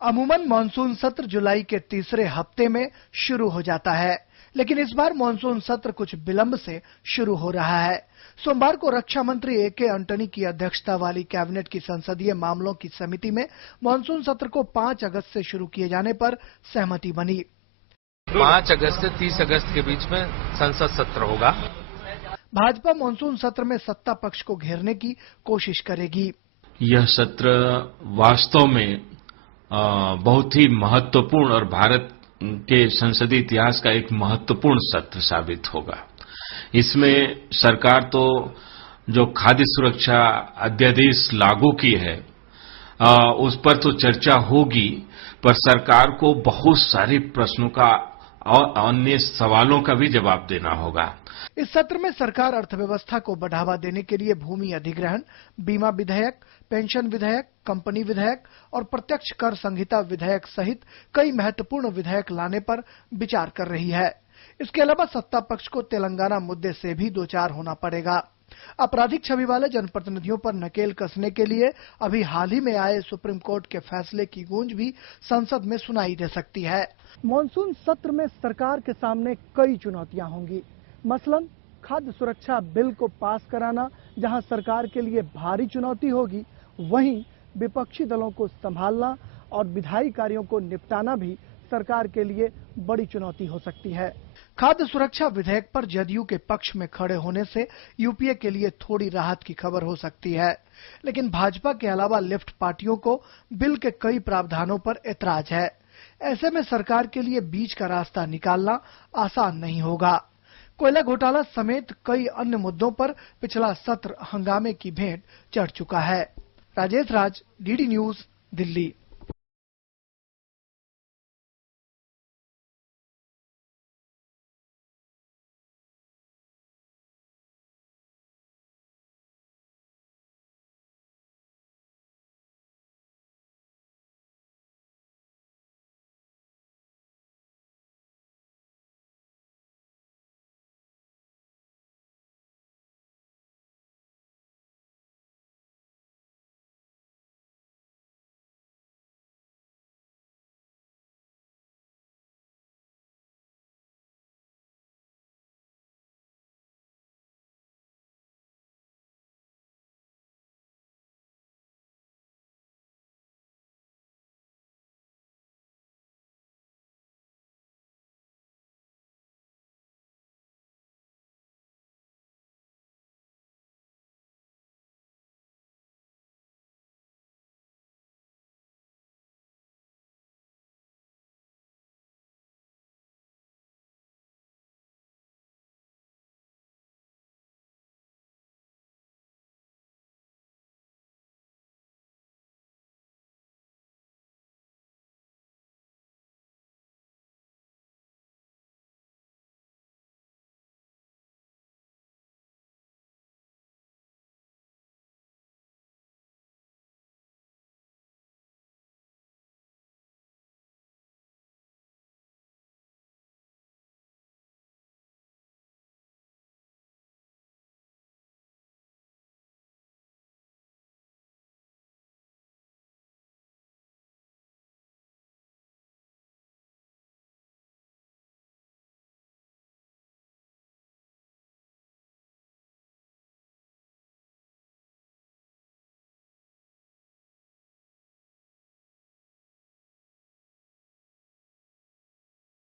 अमूमन मानसून सत्र जुलाई के तीसरे हफ्ते में शुरू हो जाता है, लेकिन इस बार मानसून सत्र कुछ विलंब से शुरू हो रहा है। सोमवार को रक्षा मंत्री ए.के. एंटनी की अध्यक्षता वाली कैबिनेट की संसदीय मामलों की समिति में मानसून सत्र को 5 अगस्त से शुरू किए जाने पर सहमति बनी। 5 अगस्त से 30 अगस्त के बीच में संसद सत्र होगा। भाजपा मानसून सत्र में सत्ता पक्ष को घेरने की कोशिश करेगी। यह सत्र वास्तव में बहुत ही महत्वपूर्ण और भारत के संसदीय इतिहास का एक महत्वपूर्ण सत्र साबित होगा। इसमें सरकार तो जो खाद्य सुरक्षा अध्यादेश लागू की है उस पर तो चर्चा होगी, पर सरकार को बहुत सारे प्रश्नों का और अन्य सवालों का भी जवाब देना होगा। इस सत्र में सरकार अर्थव्यवस्था को बढ़ावा देने के लिए भूमि अधिग्रहण, बीमा विधेयक, पेंशन विधेयक, कंपनी विधेयक और प्रत्यक्ष कर संहिता विधेयक सहित कई महत्वपूर्ण विधेयक लाने पर विचार कर रही है। इसके अलावा सत्ता पक्ष को तेलंगाना मुद्दे से भी दो चार होना पड़ेगा। आपराधिक छवि वाले जनप्रतिनिधियों पर नकेल कसने के लिए अभी हाल ही में आए सुप्रीम कोर्ट के फैसले की गूंज भी संसद में सुनाई दे सकती है। मानसून सत्र में सरकार के सामने कई चुनौतियां होंगी। मसलन खाद्य सुरक्षा बिल को पास कराना जहां सरकार के लिए भारी चुनौती होगी, वहीं विपक्षी दलों को संभालना और विधायी कार्यों को निपटाना भी सरकार के लिए बड़ी चुनौती हो सकती है। खाद्य सुरक्षा विधेयक पर जदयू के पक्ष में खड़े होने से यूपीए के लिए थोड़ी राहत की खबर हो सकती है, लेकिन भाजपा के अलावा लेफ्ट पार्टियों को बिल के कई प्रावधानों पर ऐतराज है। ऐसे में सरकार के लिए बीच का रास्ता निकालना आसान नहीं होगा। कोयला घोटाला समेत कई अन्य मुद्दों पर पिछला सत्र हंगामे की भेंट चढ़ चुका है। Rajesh Raj, DD news, Delhi.